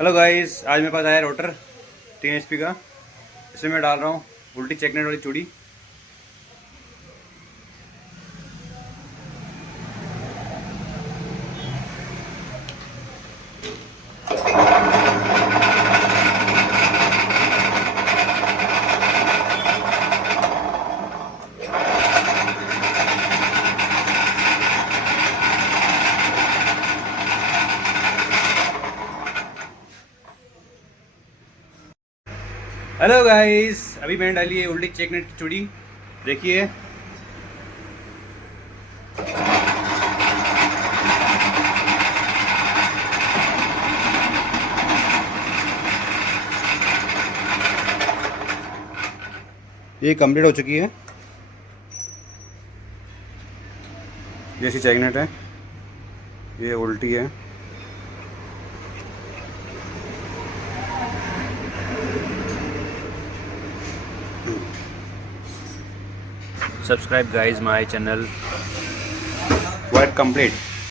Hello guys, आज मेरे पास आया रोटर 3 HP का। इसमें मैं डाल रहा हूँ उल्टी चेकनेट वाली चूड़ी। हेलो गाइस, अभी मैंने डाली है उल्टी चेकनेट की चूड़ी। देखिए, ये कंप्लीट हो चुकी है। जैसी चेकनेट है, ये उल्टी है। Subscribe guys my channel. Quite complete.